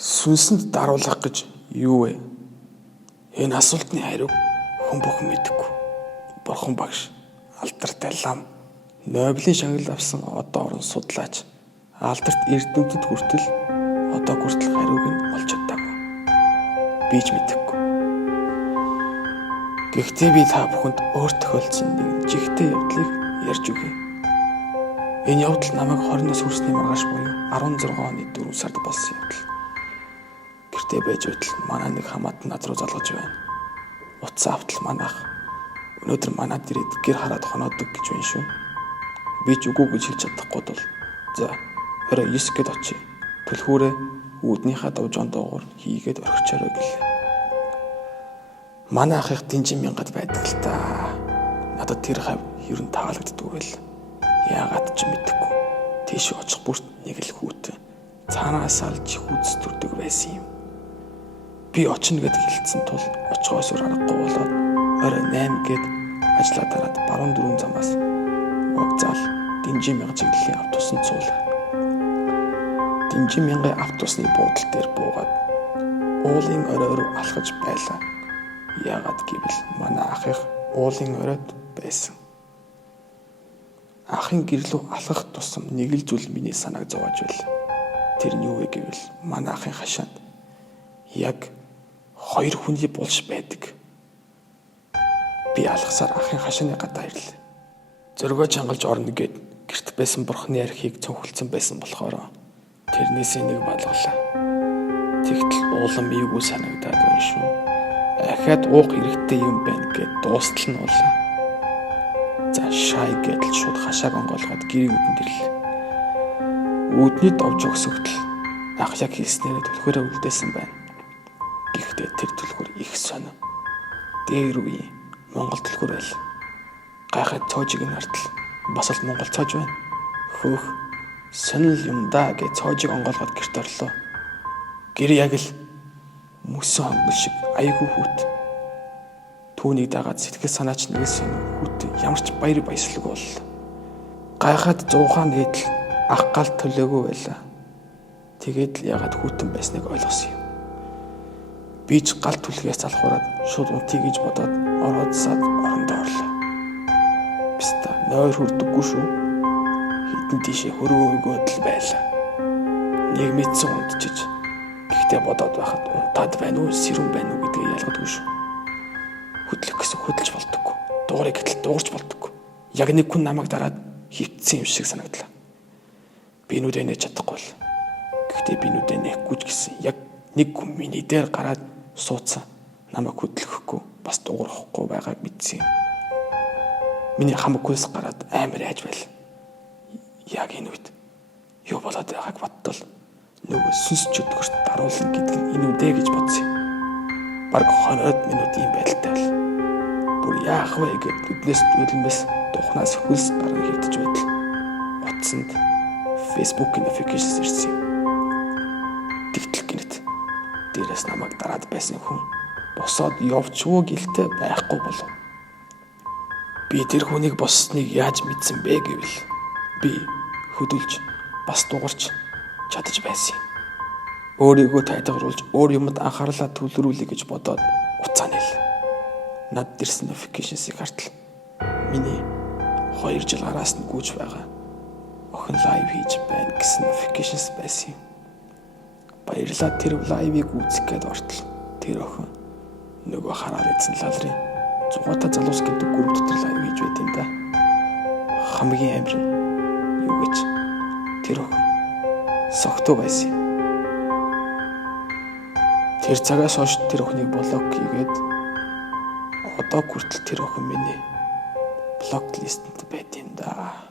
Сүнсэнд даруулах гэж юу вэ? Энэ асуултны хариуг хүн бүхэн мэдэхгүй. Бурхан багш, алдартай лам, Нобелийн шагнал авсан одоо орон судлаач, алдарт эрдэмтэд хүртэл одоо хүртэл хариуг нь олж чадаагүй. Би ч мэдэхгүй. Гэхдээ би та бүхэнд өөр тохиолдсон нэгэн жигтэй явдлыг ярьж өгье. Энэ явдал намайг 20-оос хүрсний маргааш буюу 16 оны 4 сард болсон явдал. Гэртээ байж байтал манай нэг хамаатан над руу залгаж байна. Утсан автал манайх өнөөдөр манад ирээд гэр хараад хоноодог гэж байна шүү. Би ч үгүй гэж хэлж чадахгүй бол за орой 9 гээд очие. Түлхүүрээ үүднийхээ довжоон доогуур хийгээд орхичорой гэлээ. Манай ах их динжин мянгад байдаг л та. Надад тэр хав ерөн таалагддгүй байл. Яагаад ч мэдэхгүй. Тийш очих бүрт нэг л хүүтэн цаанаас алж хүүц төрдөг байсан юм. Би очно гэд хэлсэн тул очихоос өөр аргагүй болоод орой 8 гээд ажлаа дараад баруун дөрвөн замаас вокзал Динжин мянга чиглэлийн автобусанд суулаа. Динжин мянга автобусны буудлын дээр буугаад уулын орой руу алхаж байлаа. Яагаад гэвэл манай ах их уулын оройд байсан. Ахын гэрлүү алхах тусам нэг л зүйл миний санааг зовоож байл. Тэр нь юу вэ гэвэл манай ахын хашаанд яг 2 хүний булш байдаг. Би алхасаар ахын хашааны гадаа ирлээ. Зөргөө чангалж орно гэд гэрт байсан бурхны архийг цонхолцсон байсан болохоор тэрнээсээ нэг бодлоо. Тэгтэл уулан мийгүү санагдаад байна шүү. Ахаад уух хэрэгтэй юм байна гэд дуустал нь болоо. За шай гэдэл шууд хашааг онгоолгоод гэрийн үдэнд ирлээ. Үүдний довж өгсөгдөл ах яг хийснээр түлхүүрээ үлдээсэн байна. Гэхдээ тэр түлхүүр их сонин. Дээр үе Монгол түлхүүр байл. Гайхаад цоожиг нь хартал. Бас л Монгол цоож байна. Хөөх сонил юм да гэж цоожиг онгоолгоод гэрт орлоо. Гэр яг л мөсөн хонгол шиг айгүй хүүт. Түүнийг дагаад сэтгэл санаач нэгсэн хүүт ямар ч баяр баясгалаг боллоо. Гайхаад 100 нийтл ах гал төлөөгөө байлаа. Тэгээд л ягаад хүүтэн байсныг ойлгосон юм. Би ч гал түлхээс залхуураад шууд унтъя гэж бодоод ороод орондоо орлоо. Биста нойр хүрдэггүй шүү. Хитэн тийшээ хөрөөгөөд л байлаа. Нэг мэдсэн унтчих. Гэхдээ бодоод байхад унтаад байна уу, сэрүүн байна уу гэдгийг ялгадаггүй шүү. Хөдлөх гэсэн хөдөлж болдоггүй. Дуурай гэтэл дуурч болдоггүй. Яг нэг хүн намайг дараад хөвтсөн юм шиг санагдлаа. Би нүдэ нээж чадахгүй л. Гэхдээ би нүдэ нээхгүй ч гэсэн яг нэг хүн миний дээр гараад суудсан. Намайг хөдлөхгүй, бас дуурахгүй байгааг мэдсэн юм. Миний хамгүйс гараад амар айж байл. Яг энэ үед юу болоод байгааг бодтол нөгөө сүнс чөтгөрт даруулна гэдэг нь энэ үдэ гэж бодсон юм. Бараг 20 минут юм байдалтай байл. Бүр яах вэ гэд нүднээс дүүлмэс тухнаас хөлс гаран хөвтөж байтал утсанд Facebook notification ирсэн юм. Тэгтэл гинэт дээрээс намайг дараад байсан хүн босоод явчихвоо гэлтэй байхгүй болов. Би тэр хүнийг боссныг яаж мэдсэн бэ гэвэл би хөдөлж бас дуурч чадаж байсан юм. Өөрийгөө тайлгаруулж өөр юмд анхаарлаа төвлөрүүлэе гэж бодоод уцаа нэл. Над дэрсэн notification-ыг хартал. Миний 2 жил араас нь гүйж байгаа. Охин лайв хийж байна гэсэн notification байсан юм. Баярлалаа тэр лайвыг үзэх гээд ортол. Тэр охин нөгөө хараад идсэн лалрын 100 та залуус гэдэг групп дотор лайв хийж байт юм да. Хамгийн амир нь юу гэж тэр охин согтуу байсан юм. Тэр цагаас хойш тэр охиныг блок хийгээд одоо хүртэл тэр охин миний блок листэнд байт юм да.